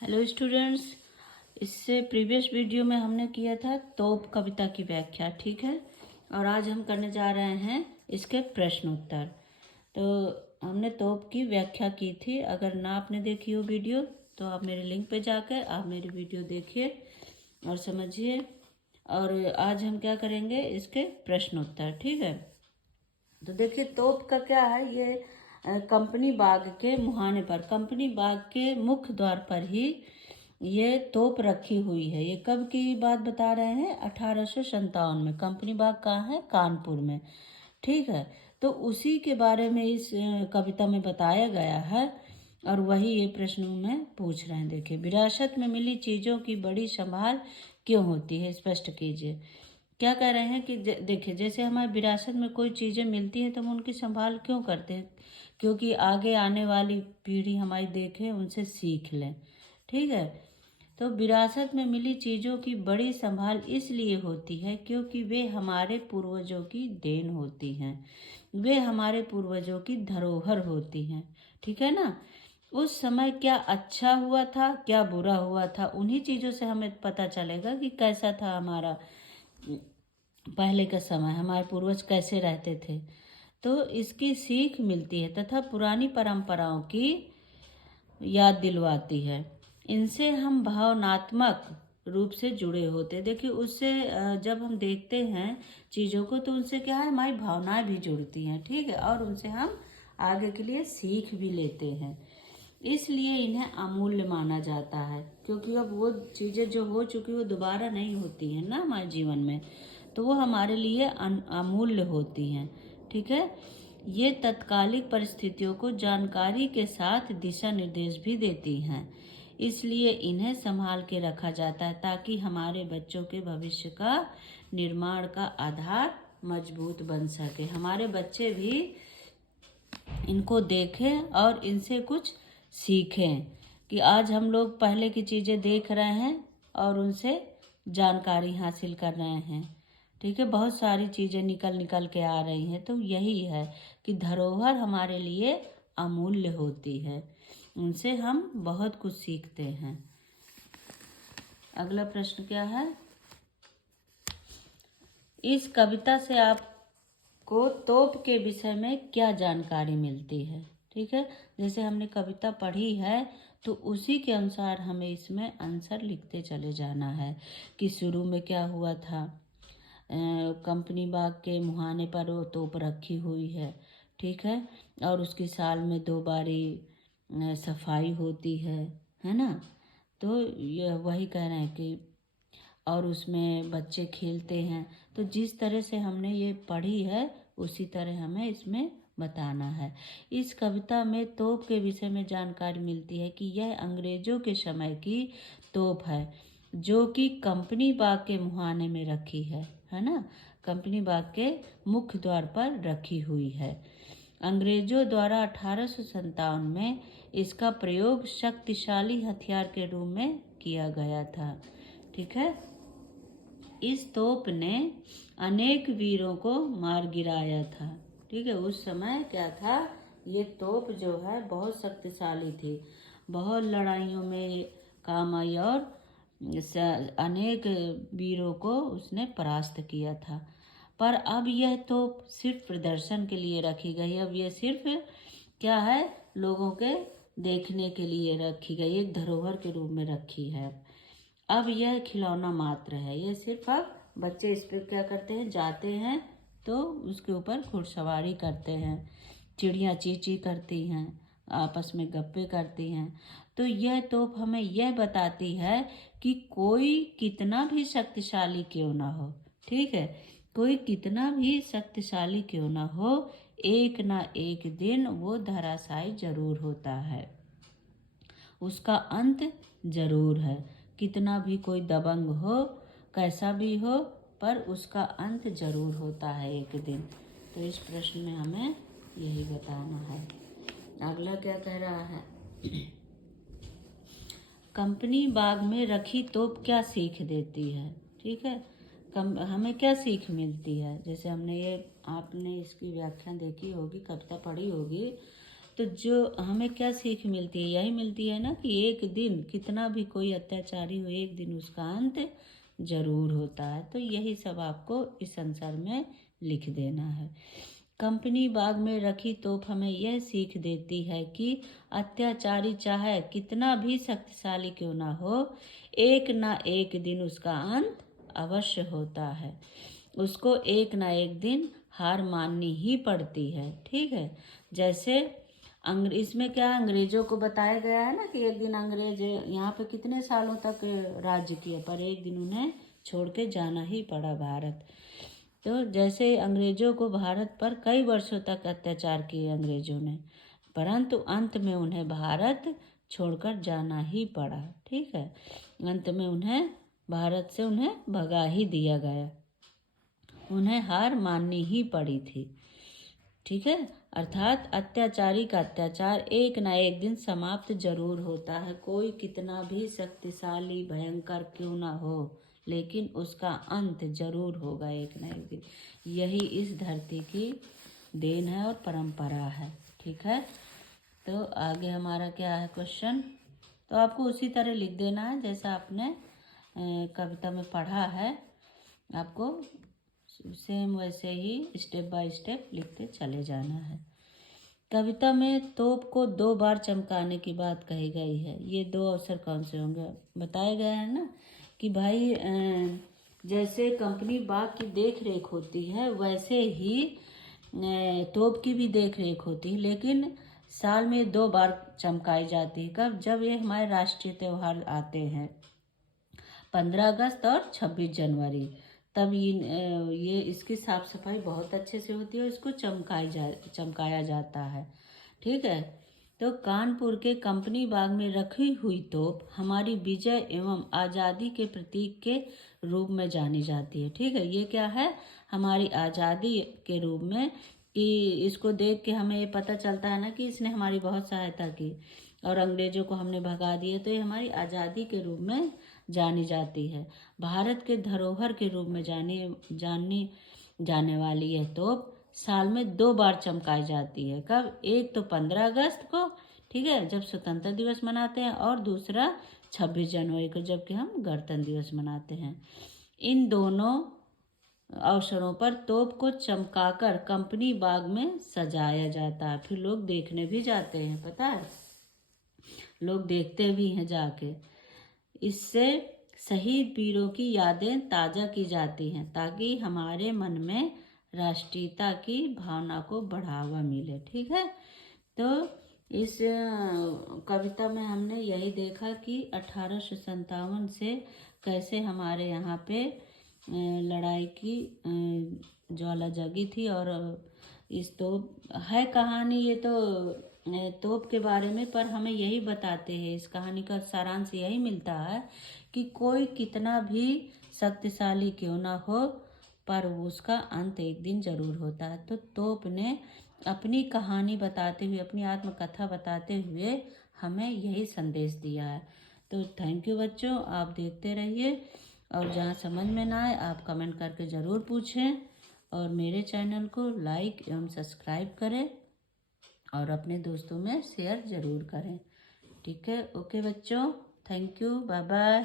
Hello students, इससे previous video में हमने किया था तोप कविता की व्याख्या, ठीक है। और आज हम करने जा रहे हैं इसके प्रश्न उत्तर। तो हमने तोप की व्याख्या की थी। अगर ना आपने देखी हो वीडियो तो आप मेरे लिंक पे जाकर आप मेरी वीडियो देखिए और समझिए। और आज हम क्या करेंगे, इसके प्रश्न उत्तर, ठीक है। तो देखिए तोप का क्या है, ये कंपनी बाग के मुहाने पर, कंपनी बाग के मुख्य द्वार पर ही ये तोप रखी हुई है। ये कब की बात बता रहे हैं? 1857 में। कंपनी बाग कहाँ है? कानपुर में, ठीक है। तो उसी के बारे में इस कविता में बताया गया है और वही ये प्रश्न में पूछ रहे हैं। देखिए, विरासत में मिली चीज़ों की बड़ी संभाल क्यों होती है, स्पष्ट कीजिए। क्या कह रहे हैं कि देखिए, जैसे हमारी विरासत में कोई चीज़ें मिलती हैं तो हम उनकी संभाल क्यों करते हैं? क्योंकि आगे आने वाली पीढ़ी हमारी देखे, उनसे सीख लें, ठीक है। तो विरासत में मिली चीज़ों की बड़ी संभाल इसलिए होती है क्योंकि वे हमारे पूर्वजों की देन होती हैं, वे हमारे पूर्वजों की धरोहर होती हैं, ठीक है ना। उस समय क्या अच्छा हुआ था, क्या बुरा हुआ था, उन्हीं चीज़ों से हमें पता चलेगा कि कैसा था हमारा पहले का समय, हमारे पूर्वज कैसे रहते थे। तो इसकी सीख मिलती है तथा पुरानी परंपराओं की याद दिलवाती है। इनसे हम भावनात्मक रूप से जुड़े होते हैं। देखिए, उससे जब हम देखते हैं चीज़ों को तो उनसे क्या है, हमारी भावनाएं भी जुड़ती हैं, ठीक है। और उनसे हम आगे के लिए सीख भी लेते हैं। इसलिए इन्हें अमूल्य माना जाता है, क्योंकि अब वो चीज़ें जो हो चुकी वो दोबारा नहीं होती हैं ना हमारे जीवन में, तो वो हमारे लिए अमूल्य होती हैं, ठीक है। ये तत्कालिक परिस्थितियों को जानकारी के साथ दिशा निर्देश भी देती हैं। इसलिए इन्हें संभाल के रखा जाता है ताकि हमारे बच्चों के भविष्य का निर्माण का आधार मजबूत बन सके। हमारे बच्चे भी इनको देखें और इनसे कुछ सीखें कि आज हम लोग पहले की चीज़ें देख रहे हैं और उनसे जानकारी हासिल कर रहे हैं, ठीक है। बहुत सारी चीज़ें निकल निकल के आ रही हैं। तो यही है कि धरोहर हमारे लिए अमूल्य होती है, उनसे हम बहुत कुछ सीखते हैं। अगला प्रश्न क्या है? इस कविता से आपको तोप के विषय में क्या जानकारी मिलती है, ठीक है। जैसे हमने कविता पढ़ी है तो उसी के अनुसार हमें इसमें आंसर लिखते चले जाना है कि शुरू में क्या हुआ था। कंपनी बाग के मुहाने पर वो तोप रखी हुई है, ठीक है। और उसकी साल में 2 बारी सफाई होती है ना। तो ये वही कह रहे हैं कि और उसमें बच्चे खेलते हैं। तो जिस तरह से हमने ये पढ़ी है उसी तरह हमें इसमें बताना है। इस कविता में तोप के विषय में जानकारी मिलती है कि यह अंग्रेजों के समय की तोप है जो कि कंपनी बाग के मुहाने में रखी है ना। कंपनी बाग के मुख्य द्वार पर रखी हुई है। अंग्रेजों द्वारा 1857 में इसका प्रयोग शक्तिशाली हथियार के रूप में किया गया था, ठीक है। इस तोप ने अनेक वीरों को मार गिराया था, ठीक है। उस समय क्या था, ये तोप जो है बहुत शक्तिशाली थी, बहुत लड़ाइयों में काम आई और अनेक वीरों को उसने परास्त किया था। पर अब यह तोप सिर्फ प्रदर्शन के लिए रखी गई। अब यह सिर्फ क्या है, लोगों के देखने के लिए रखी गई, एक धरोहर के रूप में रखी है। अब यह खिलौना मात्र है। ये सिर्फ अब बच्चे इस पर क्या करते हैं, जाते हैं तो उसके ऊपर घुड़सवारी करते हैं, चिड़ियाँ ची ची करती हैं, आपस में गप्पे करती हैं। तो यह तोप हमें यह बताती है कि कोई कितना भी शक्तिशाली क्यों ना हो, ठीक है, कोई कितना भी शक्तिशाली क्यों ना हो, एक ना एक दिन वो धराशायी जरूर होता है, उसका अंत जरूर है। कितना भी कोई दबंग हो, कैसा भी हो, पर उसका अंत जरूर होता है एक दिन। तो इस प्रश्न में हमें यही बताना है। अगला क्या कह रहा है? कंपनी बाग में रखी तोप क्या सीख देती है, ठीक है। हमें क्या सीख मिलती है? जैसे हमने ये, आपने इसकी व्याख्या देखी होगी, कविता पढ़ी होगी। तो जो हमें क्या सीख मिलती है, यही मिलती है ना कि एक दिन कितना भी कोई अत्याचारी हो, एक दिन उसका अंत जरूर होता है। तो यही सब आपको इस संसार में लिख देना है। कंपनी बाग में रखी तोप हमें यह सीख देती है कि अत्याचारी चाहे कितना भी शक्तिशाली क्यों ना हो, एक ना एक दिन उसका अंत अवश्य होता है। उसको एक ना एक दिन हार माननी ही पड़ती है। ठीक है, जैसे इसमें क्या अंग्रेजों को बताया गया है ना कि एक दिन अंग्रेज यहाँ पे कितने सालों तक राज्य किए, पर एक दिन उन्हें छोड़ के जाना ही पड़ा भारत। तो जैसे अंग्रेजों को भारत पर कई वर्षों तक अत्याचार किए अंग्रेजों ने, परंतु अंत में उन्हें भारत छोड़कर जाना ही पड़ा। ठीक है, अंत में उन्हें भारत से उन्हें भगा ही दिया गया, उन्हें हार माननी ही पड़ी थी। ठीक है, अर्थात अत्याचारी का अत्याचार एक ना एक दिन समाप्त जरूर होता है। कोई कितना भी शक्तिशाली भयंकर क्यों ना हो, लेकिन उसका अंत जरूर होगा एक ना एक दिन। यही इस धरती की देन है और परंपरा है। ठीक है, तो आगे हमारा क्या है क्वेश्चन, तो आपको उसी तरह लिख देना है जैसा आपने कविता में पढ़ा है, आपको सेम वैसे ही स्टेप बाय स्टेप लिखते चले जाना है। कविता में तोप को 2 बार चमकाने की बात कही गई है। ये 2 अवसर कौन से होंगे बताया गया है ना कि भाई जैसे कंपनी बाग की देख रेख होती है, वैसे ही तोप की भी देख रेख होती है, लेकिन साल में 2 बार चमकाई जाती है। कब? जब ये हमारे राष्ट्रीय त्यौहार आते हैं, 15 अगस्त और 26 जनवरी, तब ये इसकी साफ सफाई बहुत अच्छे से होती है और इसको चमकाया जाता है। ठीक है, तो कानपुर के कंपनी बाग में रखी हुई तोप हमारी विजय एवं आज़ादी के प्रतीक के रूप में जानी जाती है। ठीक है, ये क्या है, हमारी आज़ादी के रूप में, कि इसको देख के हमें ये पता चलता है ना कि इसने हमारी बहुत सहायता की और अंग्रेजों को हमने भगा दिया, तो ये हमारी आज़ादी के रूप में जानी जाती है। भारत के धरोहर के रूप में जानी जाने वाली यह तोप साल में 2 बार चमकाई जाती है। कब? एक तो 15 अगस्त को, ठीक है, जब स्वतंत्रता दिवस मनाते हैं, और दूसरा 26 जनवरी को, जबकि हम गणतंत्र दिवस मनाते हैं। इन दोनों अवसरों पर तोप को चमकाकर कंपनी बाग में सजाया जाता है। फिर लोग देखने भी जाते हैं, पता है, लोग देखते भी हैं जाके। इससे शहीद वीरों की यादें ताज़ा की जाती हैं ताकि हमारे मन में राष्ट्रीयता की भावना को बढ़ावा मिले। ठीक है, तो इस कविता में हमने यही देखा कि 1857 से कैसे हमारे यहाँ पे लड़ाई की ज्वाला जगी थी। और इस तो है कहानी, ये तो तोप के बारे में, पर हमें यही बताते हैं, इस कहानी का सारांश यही मिलता है कि कोई कितना भी शक्तिशाली क्यों ना हो, पर उसका अंत एक दिन जरूर होता है। तो तोप ने अपनी कहानी बताते हुए, अपनी आत्मकथा बताते हुए हमें यही संदेश दिया है। तो थैंक यू बच्चों, आप देखते रहिए, और जहाँ समझ में ना आए आप कमेंट करके ज़रूर पूछें, और मेरे चैनल को लाइक एवं सब्सक्राइब करें और अपने दोस्तों में शेयर ज़रूर करें। ठीक है, ओके बच्चों, थैंक यू, बाय बाय।